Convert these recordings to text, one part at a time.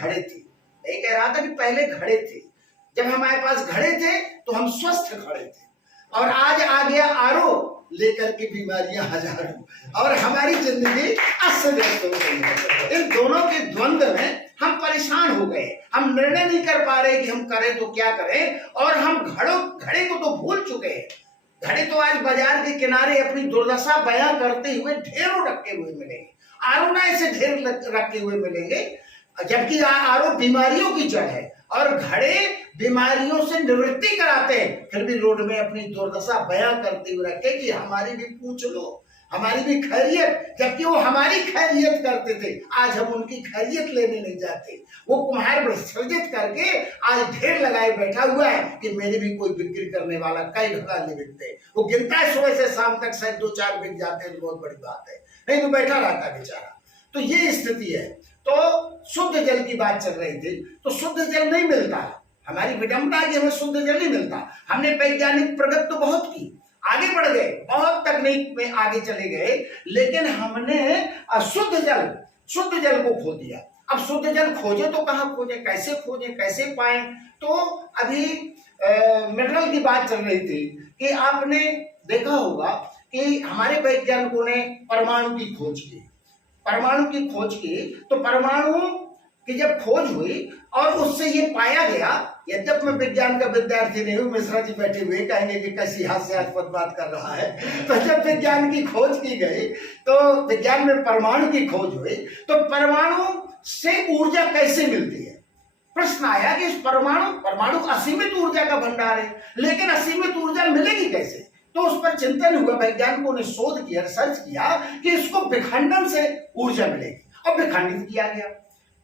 घड़े थे। मैं कह रहा था कि पहले घड़े थे, जब हमारे पास घड़े थे तो हम स्वस्थ खड़े थे, और आज आ गया आरओ लेकर के बीमारियां हजारों और हमारी जिंदगी अस्त व्यस्त हो गई है। इन दोनों के द्वंद्व में हम परेशान हो गए, हम निर्णय नहीं कर पा रहे कि हम करें तो क्या करें, और हम घड़े को तो भूल चुके हैं। घड़े तो आज बाजार के किनारे अपनी दुर्दशा बयां करते हुए ढेरों रखे हुए मिलेंगे, आरओ ना ऐसे ढेर रखे हुए मिलेंगे, जबकि आरओ बीमारियों की जड़ है और घड़े बीमारियों से निवृत्ति कराते हैं, फिर भी रोड में अपनी दुर्दशा बयां करते हुए रखे कि हमारी भी पूछ लो, हमारी भी खैरियत, जबकि वो हमारी खैरियत करते थे, आज हम उनकी खैरियत लेने नहीं जाते। वो कुम्हार विसर्जित करके आज ढेर लगाए बैठा हुआ है कि मेरे भी कोई बिक्री करने वाला, कई ढका नहीं बिकते। वो गिनता है सुबह से शाम तक, शायद 2-4 बिक जाते हैं तो बहुत बड़ी बात है, नहीं तो बैठा रहता है बेचारा। तो ये स्थिति है। तो शुद्ध जल की बात चल रही थी, तो शुद्ध जल नहीं मिलता, हमारी विडंबना की हमें शुद्ध जल नहीं मिलता। हमने वैज्ञानिक प्रगति तो बहुत की, आगे बढ़ गए, बहुत तकनीक में आगे चले गए, लेकिन हमने शुद्ध जल को खो दिया। अब शुद्ध जल खोजे तो कहाँ खोजे, कैसे पाए? तो अभी मिनरल की बात चल रही थी कि आपने देखा होगा कि हमारे वैज्ञानिकों ने परमाणु की खोज की, तो परमाणु की जब खोज हुई और उससे ये पाया गया, यद्यप मैं विज्ञान का विद्यार्थी नहीं हूँ, मिश्रा जी बैठे हुए कहेंगे कि कैसी हास्यास्पद बात कर रहा है, तो जब विज्ञान की खोज की गई, तो विज्ञान में परमाणु की खोज हुई, तो परमाणु से ऊर्जा कैसे मिलती है? प्रश्न आया कि इस परमाणु असीमित ऊर्जा का भंडार है, लेकिन असीमित ऊर्जा मिलेगी कैसे? तो उस पर चिंतन हुआ, वैज्ञानिकों ने शोध किया, रिसर्च किया कि इसको विखंडन से ऊर्जा मिलेगी, और विखंडित किया गया।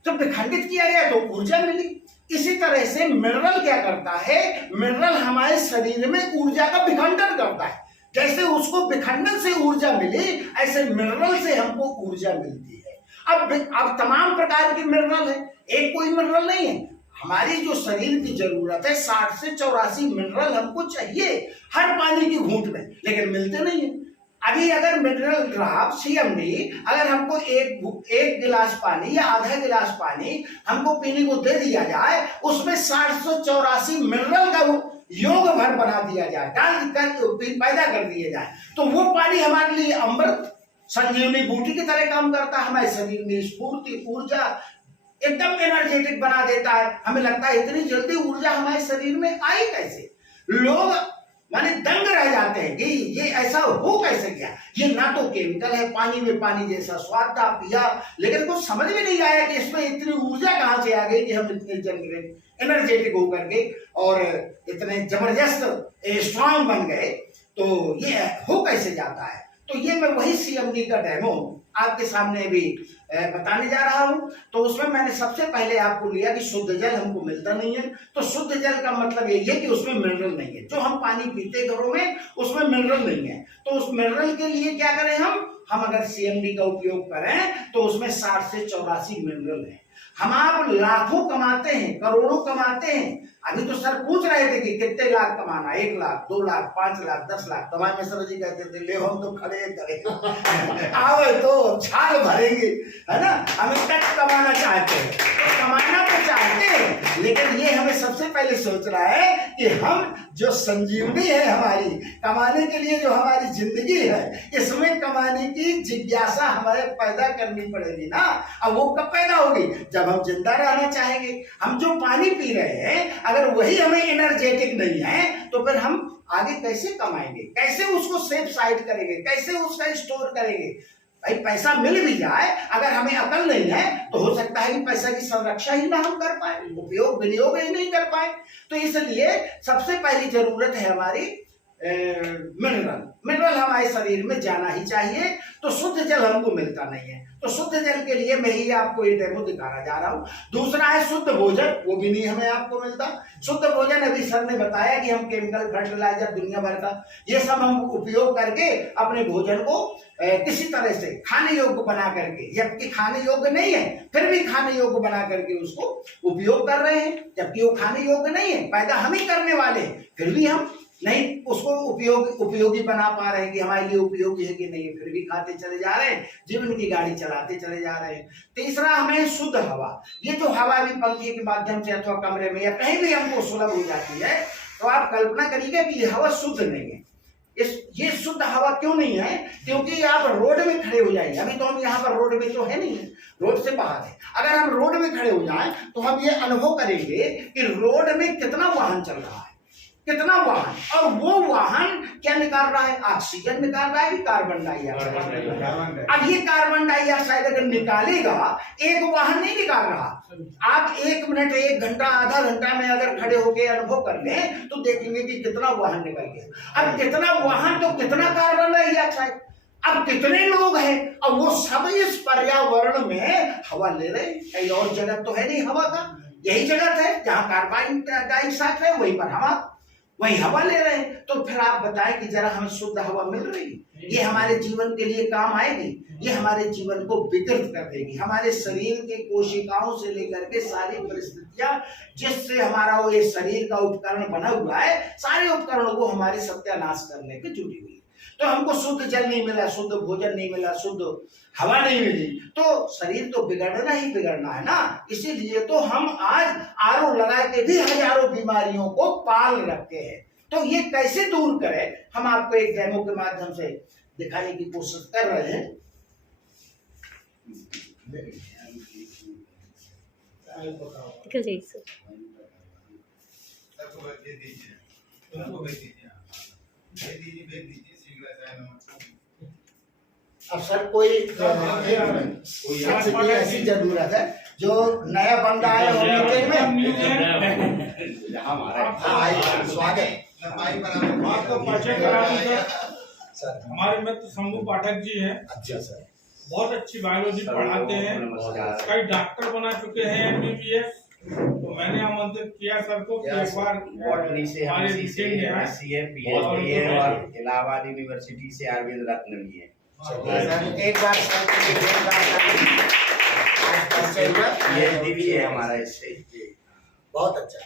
जब विखंडित किया गया तो ऊर्जा मिली। इसी तरह से मिनरल क्या करता है? मिनरल हमारे शरीर में ऊर्जा का विखंडन करता है। जैसे उसको विखंडन से ऊर्जा मिली, ऐसे मिनरल से हमको ऊर्जा मिलती है। अब तमाम प्रकार के मिनरल है, एक कोई मिनरल नहीं है। हमारी जो शरीर की जरूरत है 60 से 84 मिनरल हमको चाहिए हर पानी की घूंट में, लेकिन मिलते नहीं है। अभी अगर मिनरल ड्रॉप CMD अगर हमको एक गिलास पानी या आधा गिलास पानी हमको पीने को दे दिया जाए, उसमें 784 मिनरल का योग भर बना दिया जाए, डाल कर पैदा कर दिया जाए, तो वो पानी हमारे लिए अमृत संजीवनी बूटी की तरह काम करता है। हमारे शरीर में स्फूर्ति, ऊर्जा, एकदम एनर्जेटिक बना देता है। हमें लगता है इतनी जल्दी ऊर्जा हमारे शरीर में आई कैसे? लोग माने दंग रह जाते हैं कि ये ऐसा हो कैसे गया। ये ना तो केमिकल है, पानी में पानी जैसा स्वाद था, पिया, लेकिन कुछ समझ में नहीं आया कि इसमें इतनी ऊर्जा कहां से आ गई कि हम इतने एनर्जेटिक होकर के और इतने जबरदस्त स्ट्रांग बन गए। तो ये हो कैसे जाता है? तो ये मैं वही CMD का डेमो आपके सामने भी बताने जा रहा हूं। तो उसमें मैंने सबसे पहले आपको लिया कि शुद्ध जल हमको मिलता नहीं है। तो शुद्ध जल का मतलब यही है कि उसमें मिनरल नहीं है। जो हम पानी पीते घरों में, उसमें मिनरल नहीं है। तो उस मिनरल के लिए क्या करें हम अगर CMD का उपयोग करें तो उसमें 60 से 84 मिनरल है। हम आप लाखों कमाते हैं, करोड़ों कमाते हैं। अभी तो सर पूछ रहे थे कि कितने लाख कमाना, 1 लाख, 2 लाख, 5 लाख, 10 लाख कमाए में सर जी कहते थे ले हम तो खड़े करेंगे आवे तो छाल भरेंगे, है ना। हमें टैक्स कमाना चाहते हैं, तो कमाना तो चाहते हैं, लेकिन ये हमें सबसे पहले सोचना है कि हम जो संजीवनी है हमारी, कमाने के लिए जो हमारी जिंदगी है, इसमें कमाने की जिज्ञासा हमें पैदा करनी पड़ेगी ना। अब वो कब पैदा होगी? जब हम जिंदा रहना चाहेंगे। हम जो पानी पी रहे हैं अगर वही हमें एनर्जेटिक नहीं है, तो फिर हम आगे कैसे कमाएंगे, कैसे उसको सेफ साइड करेंगे, कैसे उसका स्टोर करेंगे? भाई पैसा मिल भी जाए, अगर हमें अकल नहीं है तो हो सकता है कि पैसा की संरक्षा ही ना हम कर पाए, उपयोग विनियोग ही नहीं कर पाए। तो इसलिए सबसे पहली जरूरत है हमारी मिनरल हमारे शरीर में जाना ही चाहिए। तो शुद्ध जल हमको मिलता नहीं है, तो शुद्ध जल के लिए मैं ही आपको ये डेमो दिखाना जा रहा हूं। दूसरा है शुद्ध भोजन, वो भी नहीं हमें आपको मिलता। शुद्ध भोजन अभी सर ने बताया कि हम केमिकल फर्टिलाइजर दुनिया भर का ये सब हम उपयोग करके अपने भोजन को किसी तरह से खाने योग्य बना करके, जबकि खाने योग्य नहीं है फिर भी खाने योग्य बना करके उसको उपयोग कर रहे हैं, जबकि वो खाने योग्य नहीं है, पैदा हम ही करने वाले हैं, फिर भी हम नहीं उसको उपयोगी बना पा रहे हैं कि हमारे लिए उपयोगी है कि नहीं, फिर भी खाते चले जा रहे हैं, जीवन की गाड़ी चलाते चले जा रहे हैं। तीसरा हमें शुद्ध हवा, ये जो हवा भी पंखे के माध्यम से अथवा कमरे में या कहीं भी हमको सुलभ हो जाती है, तो आप कल्पना करिएगा कि ये हवा शुद्ध नहीं है। ये शुद्ध हवा क्यों नहीं है? क्योंकि आप रोड में खड़े हो जाएंगे। अभी तो हम यहाँ पर रोड में तो है नहीं है, रोड से बाहर है। अगर हम रोड में खड़े हो जाएं तो हम ये अनुभव करेंगे कि रोड में कितना वाहन चल रहा है, कितना वाहन, और वो वाहन क्या निकाल रहा है? ऑक्सीजन निकाल रहा है कि कार्बन डाइऑक्साइड? अब ये कार्बन डाइऑक्साइड अगर निकालेगा, एक वाहन नहीं निकाल रहा। आप 1 मिनट, 1 घंटा, आधा घंटा में अगर खड़े होकर अनुभव कर लें तो देखेंगे कि कितना वाहन निकल गया। अब कितना वाहन तो कितना कार्बन डाइऑक्साइड, अब कितने लोग हैं, अब वो सब इस पर्यावरण में हवा ले रहे हैं। कहीं और जगत तो है नहीं हवा का, यही जगत है जहाँ कार्बन डाइऑक्साइड है, वहीं पर वही हवा ले रहे हैं। तो फिर आप बताएं कि जरा हमें शुद्ध हवा मिल रही, ये हमारे जीवन के लिए काम आएगी? ये हमारे जीवन को विकृत कर देगी। हमारे शरीर के कोशिकाओं से लेकर के सारी परिस्थितियां जिससे हमारा वो ये शरीर का उपकरण बना हुआ है, सारे उपकरणों को हमारे सत्यानाश करने की जुटी हुई है। तो हमको शुद्ध जल नहीं मिला, शुद्ध भोजन नहीं मिला, शुद्ध हवा नहीं मिली, तो शरीर तो बिगड़ना ही बिगड़ना है ना। इसीलिए तो हम आज आरओ लगा के भी हजारों बीमारियों को पाल रखते हैं। तो ये कैसे दूर करें, हम आपको एक डेमो के माध्यम से दिखाने की कोशिश कर रहे हैं। अब सर कोई ऐसी जरूरत है जो नया बंदा आया हो स्वागत। आपको परिचय कराना सर, हमारे मित्र शंभू पाठक जी हैं। अच्छा सर, बहुत अच्छी बायोलॉजी पढ़ाते हैं, कई डॉक्टर बना चुके हैं MBBS। तो मैंने आमंत्रित किया सर को कि एक बार बॉटनी से और इलाहाबाद यूनिवर्सिटी से अरविंद रत्न भी है। एक बार ये हमारा इससे बहुत अच्छा।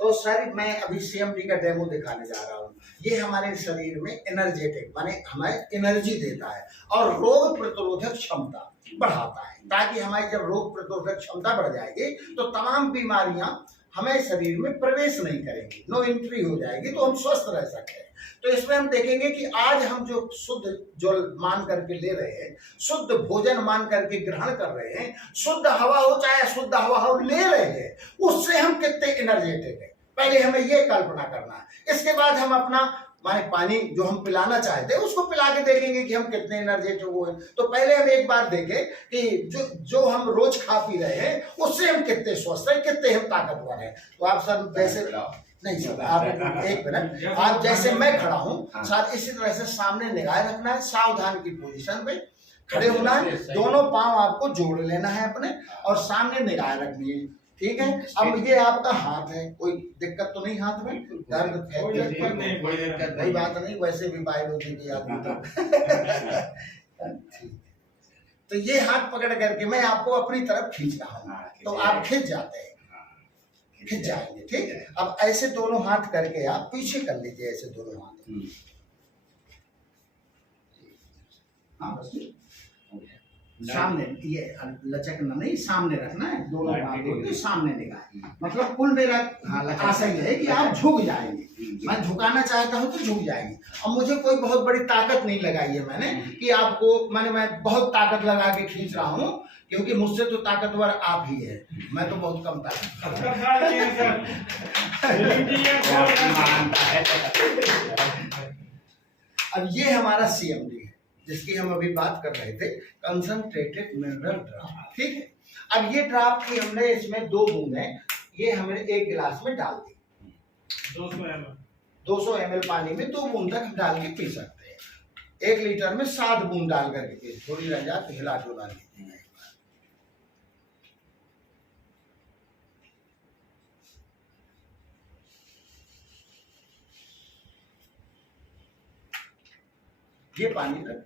तो सर मैं अभी CMD का डेमो दिखाने जा रहा हूँ। ये हमारे शरीर में एनर्जेटिक माने हमें एनर्जी देता है और रोग प्रतिरोधक क्षमता बढ़ाता है, ताकि हमारी जब रोग प्रतिरोधक क्षमता बढ़ जाएगी तो तमाम बीमारियां हमें शरीर में प्रवेश नहीं करेंगी, नो एंट्री हो जाएगी, तो हम स्वस्थ रह सकते हैं। तो इसमें हम देखेंगे कि आज हम जो शुद्ध जल मान करके ले रहे हैं, शुद्ध भोजन मान करके ग्रहण कर रहे हैं, शुद्ध हवा हो चाहे अशुद्ध हवा हो ले रहे हैं, उससे हम कितने एनर्जेटिक हैं, पहले हमें ये कल्पना करना है। इसके बाद हम अपना माने पानी जो हम पिलाना चाहते हैं उसको पिला के देखेंगे कि हम कितने एनर्जेटिक हुए। तो पहले हम एक बार देखें कि जो हम रोज खा पी रहे हैं उससे हम कितने स्वस्थ हैं, कितने हम ताकतवर हैं। तो आप सर वैसे नहीं सर, आप एक मिनट, आप जैसे मैं खड़ा हूँ सर इसी तरह से सामने निगाह रखना है, सावधान की पोजीशन पे खड़े होना है, दोनों पांव आपको जोड़ लेना है अपने और सामने निगाह रखनी है, ठीक है। अब ये आपका हाथ है, कोई दिक्कत तो नहीं हाथ में, दर्द कोई बात नहीं, वैसे भी बायोलॉजी की आदमी तो ये हाथ पकड़ करके मैं आपको अपनी तरफ खींच रहा हूँ, तो आप खींच जाते हैं, खींच जाएंगे, ठीक है। अब ऐसे दोनों हाथ करके आप पीछे कर लीजिए, ऐसे दोनों हाथ, हाँ बस सामने, ये लचकना नहीं, सामने रखना है, दोनों हाथों के सामने निकाल, मतलब कुल मेरा आशा है कि आप झुक जाएंगे। मैं झुकाना चाहता हूँ तो झुक जाएंगे। अब मुझे कोई बहुत बड़ी ताकत नहीं लगाई है मैंने कि आपको मैं बहुत ताकत लगा के खींच रहा हूँ, क्योंकि मुझसे तो ताकतवर आप ही है, मैं तो बहुत कम ताकत। अब ये हमारा CMD है जिसकी हम अभी बात कर रहे थे, कंसंट्रेटेड मिनरल ड्राफ्ट, ठीक है। अब ये ड्राफ्ट की हमने इसमें 2 बूंदें ये हमने एक गिलास में डाल दी, 200 ml पानी में 2 बूंद तक डाल के पी सकते हैं। 1 लीटर में 7 बूंद डाल करके पी, थोड़ी रह जाए तो हिला डुला लेते हैं। ये पानी रख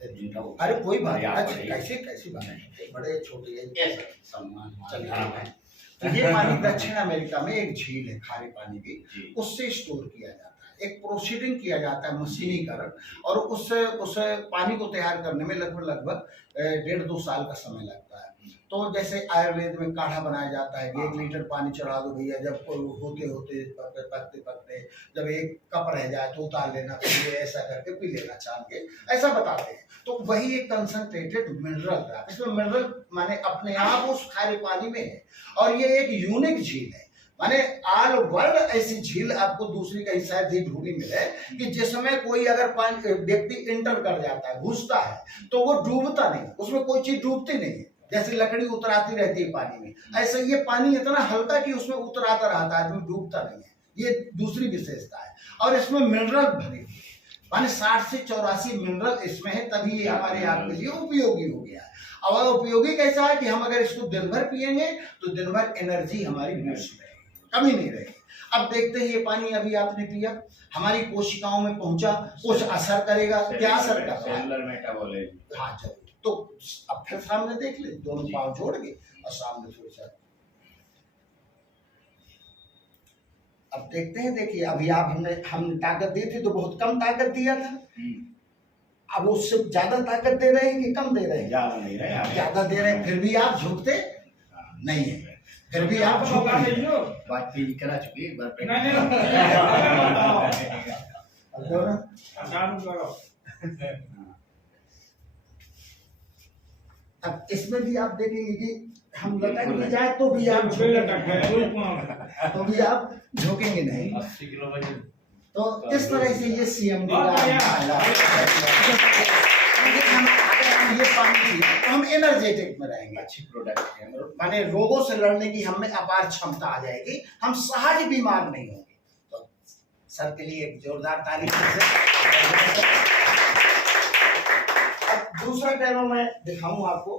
अरे कोई बात नहीं, कैसे कैसी बात है, बड़े छोटे सम्मान चल रहा है। तो ये पानी दक्षिण अमेरिका में एक झील है खारे पानी की, जी। उससे स्टोर किया जाता है। एक प्रोसीडिंग किया जाता है मशीनीकरण, और उस पानी को तैयार करने में लगभग 1.5-2 साल का समय लगता है। तो जैसे आयुर्वेद में काढ़ा बनाया जाता है कि 1 लीटर पानी चढ़ा दो भैया, जब होते होते पकते पकते जब 1 कप रह जाए तो उतार लेना, फिर ऐसा करके पी लेना छान के, ऐसा बताते हैं। तो वही एक कंसंट्रेटेड मिनरल था। इसमें मिनरल माने अपने आप उस खारे पानी में है, और ये एक यूनिक झील है। माने ऑल वर्ल्ड ऐसी झील आपको दूसरी कहीं शायद ही ढूंढी मिले कि जिसमें कोई अगर व्यक्ति इंटर कर जाता है, घुसता है, तो वो डूबता नहीं, उसमें कोई चीज डूबती नहीं है। जैसे लकड़ी उतराती रहती है पानी में, ऐसे ये पानी इतना हल्का कि उसमें उतराता रहता है, आदमी डूबता नहीं है। ये दूसरी विशेषता है। और इसमें मिनरल भरे हुए माने 60 से 84 मिनरल इसमें है, तभी ये हमारे आपके लिए उपयोगी हो गया है। और उपयोगी कैसा है कि हम अगर इसको दिन भर पिएंगे तो दिन भर एनर्जी हमारी बूस्ट रहेगी, कमी नहीं रहेगी। अब देखते हैं ये पानी अभी आपने पिया, हमारी कोशिकाओं में पहुंचा, कुछ असर करेगा, क्या असर कर रहा है? Cellular metabolism. हाँ जरूर। तो अब फिर सामने देख ले, दोनों पांव जोड़ के और सामने थोड़ी सा अब देखते हैं। देखिए अभी आप हमने ताकत दी थी तो बहुत कम ताकत दिया था, अब उससे ज्यादा ताकत दे रहे हैं कि कम दे रहे हैं? ज्यादा नहीं रहे आप। ज्यादा दे रहे हैं, फिर भी आप झुकते नहीं है, फिर भी आप झुक बता नहीं दीजिए। बात पीली करा चुकी है एक बार नहीं, है। चालू करो। अब इसमें भी आप देखेंगे कि हम लटक भी जाए तो भी आप फिर लटक गए, वही पुनः। तो भी आप झुकेंगे नहीं। 80 किलो वजन। तो इस तरह से ये CMD बहुत का बढ़िया। अगर हम ये पानी पिए तो हम एनर्जेटिक में रहेंगे, अच्छी प्रोडक्ट है। माने रोगों से लड़ने की हमें अपार क्षमता आ जाएगी, हम सहज बीमार नहीं होंगे। तो सर के लिए एक जोरदार ताली। अब दूसरा डेमो मैं दिखाऊं आपको।